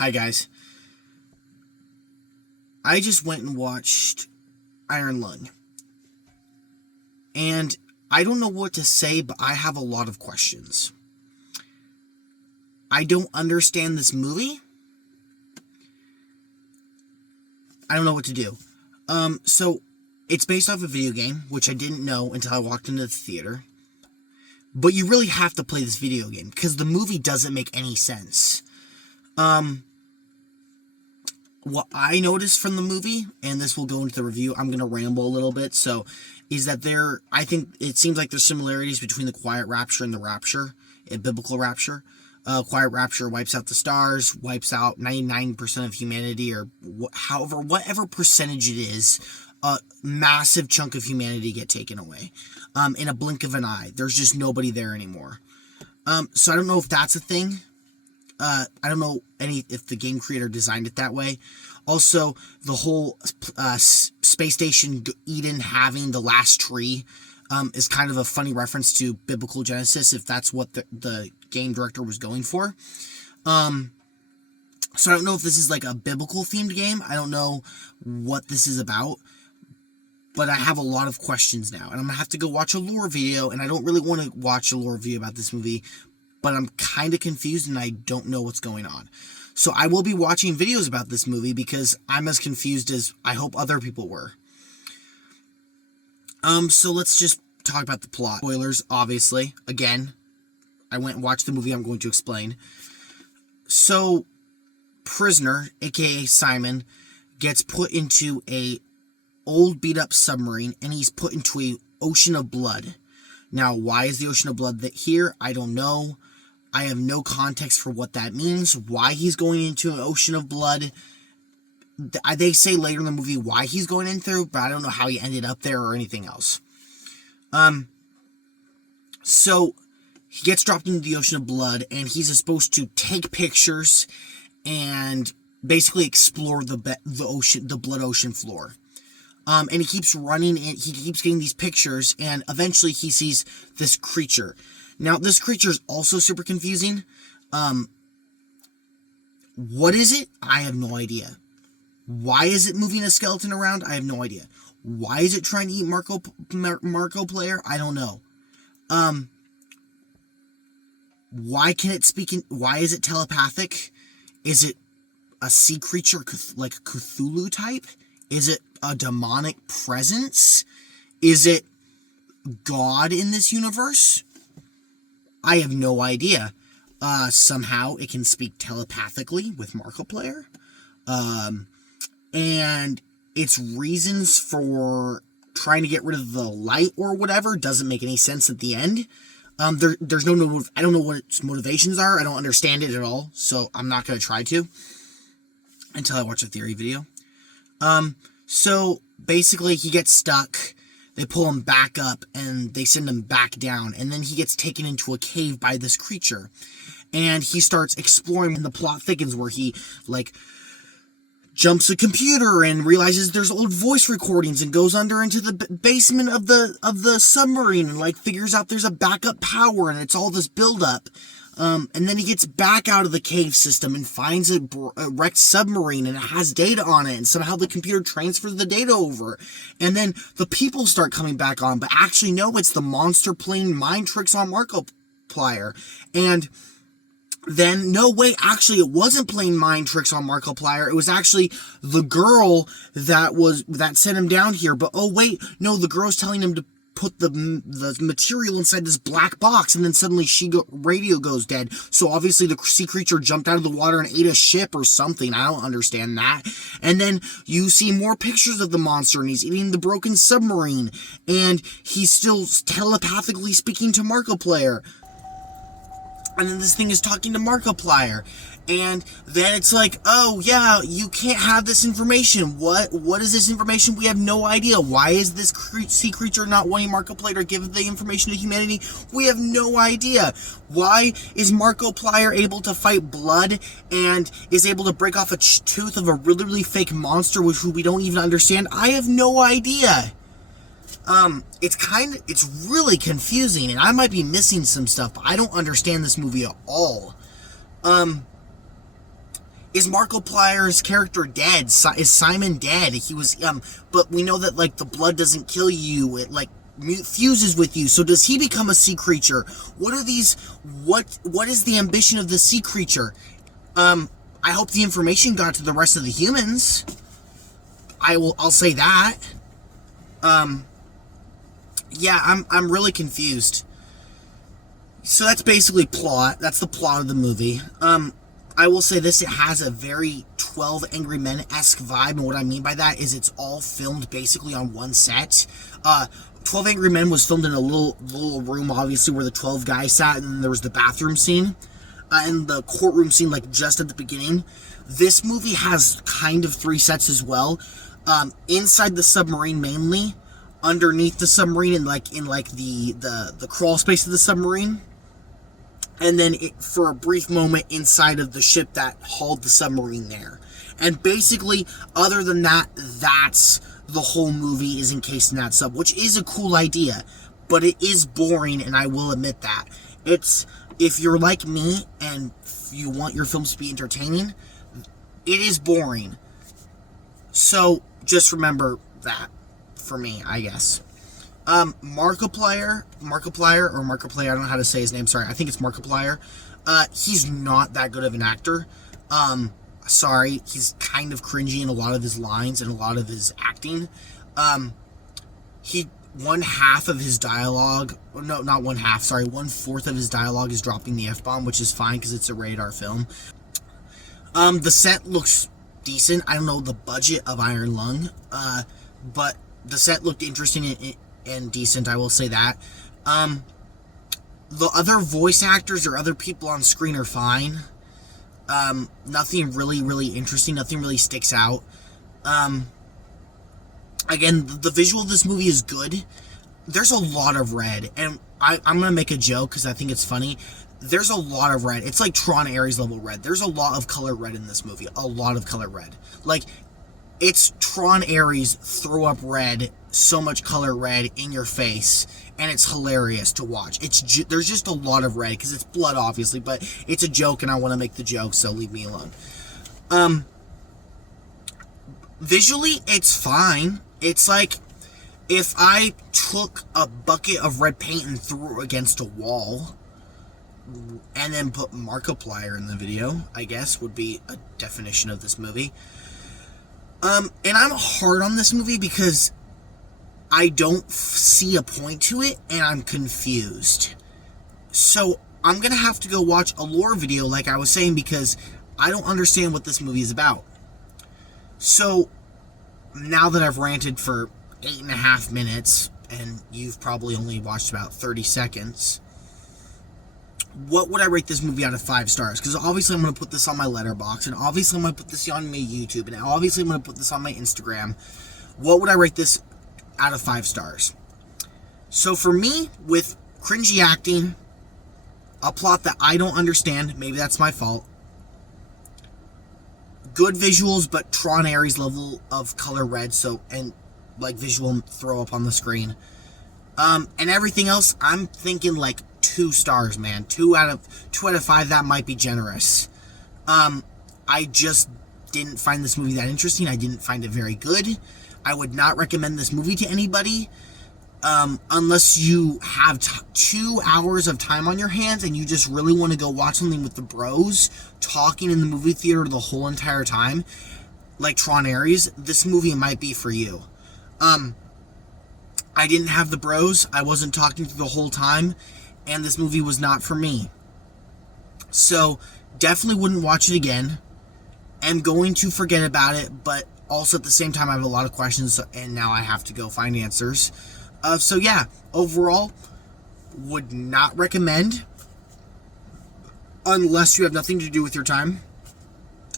Hi guys. I just went and watched Iron Lung. And I don't know what to say, but I have a lot of questions. I don't understand this movie. I don't know what to do. So it's based off a video game, which I didn't know until I walked into the theater. But you really have to play this video game because the movie doesn't make any sense. What I noticed from the movie, and this will go into the review, I'm going to ramble a little bit, is that I think it seems like there's similarities between the Quiet Rapture and the Rapture, a biblical rapture. Quiet Rapture wipes out the stars, wipes out 99% of humanity, or whatever percentage it is, a massive chunk of humanity get taken away. In a blink of an eye. There's just nobody there anymore. So I don't know if that's a thing. I don't know if the game creator designed it that way. Also, the whole space station Eden having the last tree is kind of a funny reference to biblical Genesis, if that's what the game director was going for. So I don't know if this is like a biblical themed game. I don't know what this is about. But I have a lot of questions now. And I'm going to have to go watch a lore video. And I don't really want to watch a lore video about this movie. But I'm kind of confused and I don't know what's going on. So I will be watching videos about this movie because I'm as confused as I hope other people were. So let's just talk about the plot. Spoilers, obviously. Again, I went and watched the movie I'm going to explain. So, Prisoner, aka Simon, gets put into a old beat-up submarine and he's put into a ocean of blood. Now, why is the ocean of blood here? I don't know. I have no context for what that means, why he's going into an ocean of blood. They say later in the movie why he's going in through, but I don't know how he ended up there or anything else. So he gets dropped into the ocean of blood, and he's supposed to take pictures and basically explore the ocean, the blood ocean floor. And he keeps running, and he keeps getting these pictures, and eventually he sees this creature. Now, this creature is also super confusing. What is it? I have no idea. Why is it moving a skeleton around? I have no idea. Why is it trying to eat Marco Player? I don't know. Why can it speak why is it telepathic? Is it a sea creature like Cthulhu type? Is it a demonic presence? Is it God in this universe? I have no idea. Somehow it can speak telepathically with Markiplier. And its reasons for trying to get rid of the light or whatever doesn't make any sense at the end. There's no I don't know what its motivations are. I don't understand it at all. So I'm not going to try to until I watch a theory video. So basically he gets stuck. They pull him back up and they send him back down. And then he gets taken into a cave by this creature. And he starts exploring, and the plot thickens where he, jumps a computer and realizes there's old voice recordings and goes under into the basement of the submarine and, figures out there's a backup power and it's all this buildup. And then he gets back out of the cave system and finds a wrecked submarine and it has data on it, and somehow the computer transfers the data over. And then the people start coming back on, but actually no, it's the monster playing mind tricks on Markiplier. And then, no, wait, actually it wasn't playing mind tricks on Markiplier. It was actually the girl that sent him down here. But oh wait, no, the girl's telling him to put the material inside this black box, and then suddenly radio goes dead. So obviously the sea creature jumped out of the water and ate a ship or something. I don't understand that. And then you see more pictures of the monster, and he's eating the broken submarine, and he's still telepathically speaking to Markiplier. And then this thing is talking to Markiplier. And then it's like, oh yeah, you can't have this information. What is this information? We have no idea. Why is this sea creature not wanting Markiplier to give the information to humanity? We have no idea. Why is Markiplier able to fight blood and is able to break off a tooth of a really fake monster who we don't even understand? I have no idea. It's really confusing, and I might be missing some stuff, but I don't understand this movie at all. is Markiplier's character dead? Is Simon dead? He was, but we know that, like, the blood doesn't kill you. It, like, fuses with you. So does he become a sea creature? What are these, what is the ambition of the sea creature? I hope the information got to the rest of the humans. I'll say that. Yeah, I'm really confused. So that's basically plot. That's the plot of the movie. I will say this, it has a very 12 Angry Men-esque vibe, and what I mean by that is it's all filmed basically on one set. 12 Angry Men was filmed in a little room, obviously, where the 12 guys sat, and then there was the bathroom scene, and the courtroom scene, like, just at the beginning. This movie has kind of 3 sets as well. Inside the submarine mainly, underneath the submarine, and in the crawl space of the submarine, and then for a brief moment inside of the ship that hauled the submarine there. And basically, other than that, that's the whole movie is encased in that sub, which is a cool idea, but it is boring, and I will admit that. If you're like me and you want your films to be entertaining, it is boring. So just remember that for me, I guess. Markiplier, I don't know how to say his name, sorry, I think it's Markiplier. He's not that good of an actor. Sorry, he's kind of cringy in a lot of his lines and a lot of his acting. One half of his dialogue, no, not one half, sorry, 1/4 of his dialogue is dropping the F-bomb, which is fine because it's a rated R film. The set looks decent. I don't know the budget of Iron Lung, but the set looked interesting and decent, I will say that. The other voice actors or other people on screen are fine. Nothing really interesting, nothing really sticks out. Again, the visual of this movie is good. There's a lot of red, and I'm going to make a joke because I think it's funny. There's a lot of red. It's like Tron Ares level red. There's a lot of color red in this movie. A lot of color red. Like, it's Tron Ares throw up red, so much color red in your face, and it's hilarious to watch. There's just a lot of red, because it's blood, obviously, but it's a joke, and I want to make the joke, so leave me alone. Visually, it's fine. It's like if I took a bucket of red paint and threw it against a wall, and then put Markiplier in the video, I guess, would be a definition of this movie. And I'm hard on this movie because I don't see a point to it, and I'm confused. So I'm going to have to go watch a lore video, like I was saying, because I don't understand what this movie is about. So now that I've ranted for 8.5 minutes, and you've probably only watched about 30 seconds, what would I rate this movie out of 5 stars? Because obviously I'm going to put this on my Letterboxd, and obviously I'm going to put this on my YouTube, and obviously I'm going to put this on my Instagram. What would I rate this out of 5 stars? So for me, with cringy acting, a plot that I don't understand, maybe that's my fault, good visuals, but Tron Ares level of color red, so, and like visual throw up on the screen, and everything else, I'm thinking like 2 stars, man. 2 out of 5, that might be generous. I just didn't find this movie that interesting. I didn't find it very good. I would not recommend this movie to anybody, unless you have 2 hours of time on your hands and you just really want to go watch something with the bros talking in the movie theater the whole entire time, like Tron Ares. This movie might be for you. I didn't have the bros. I wasn't talking through the whole time, and this movie was not for me. So definitely wouldn't watch it again. I'm going to forget about it, but also at the same time I have a lot of questions, and now I have to go find answers. So yeah, overall, would not recommend, unless you have nothing to do with your time.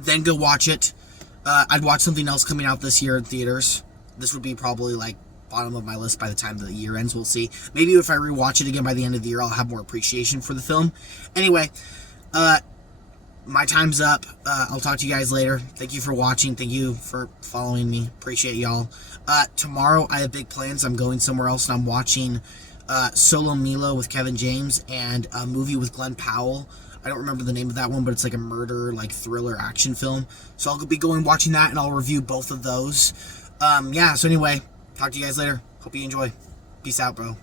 Then go watch it. I'd watch something else coming out this year in theaters. This would be probably like bottom of my list by the time the year ends. We'll see. Maybe if I rewatch it again by the end of the year, I'll have more appreciation for the film. Anyway, my time's up. I'll talk to you guys later. Thank you for watching. Thank you for following me. Appreciate y'all. Tomorrow I have big plans. I'm going somewhere else, and I'm watching Solo Milo with Kevin James and a movie with Glenn Powell. I don't remember the name of that one, but it's like a murder, like thriller action film. So I'll be going watching that, and I'll review both of those. Yeah, so anyway, talk to you guys later. Hope you enjoy. Peace out, bro.